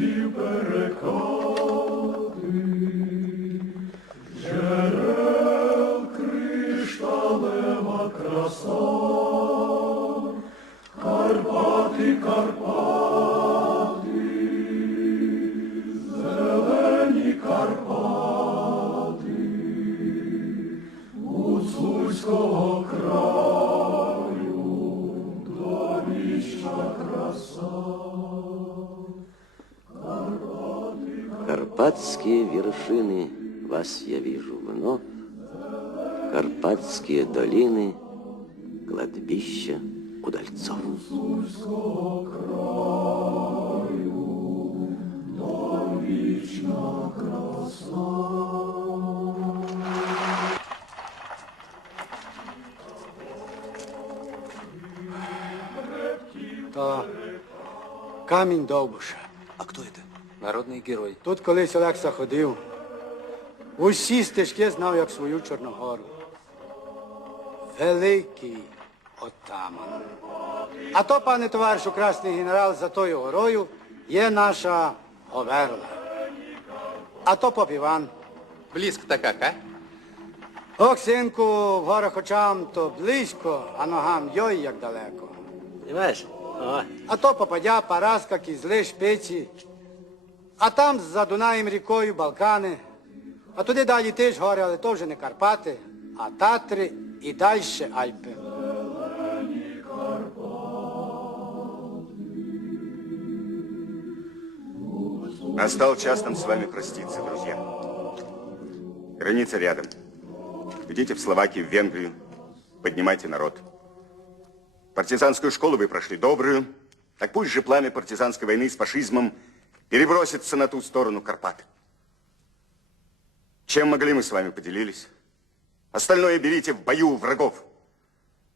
Ті перекати, джерел кришталева краса, Карпати, Карпати, зелені Карпати, гуцульського краю, довічна краса. Карпатские вершины вас я вижу вновь, Карпатские долины, кладбища удальцов. То камінь Довбуша. А кто это? Народный герой. Тут колись Олекса ходив. Усі стежки знав, як свою Чорногору. Великий отаман. А то, пане товаришу, красний генерал, за тою горою є наша Оверла. А то поп Іван. Близко-то как, а? Ох, синку, в горах очам то близько, а ногам йой як далеко. Понимаешь? О, А то попадя, Параска, Кізли, Шпиці. А там за Дунаєм рікою Балкани. А туди далі теж гори, але то вже не Карпати, а Татри і далі Альпи. Настал час нам с вами проститься, друзья. Граница рядом. Идите в Словакию, в Венгрию, поднимайте народ. Партизанскую школу вы прошли добрую, так пусть же пламя партизанской войны с фашизмом перебросится на ту сторону Карпат. Чем могли мы с вами поделились? Остальное берите в бою врагов.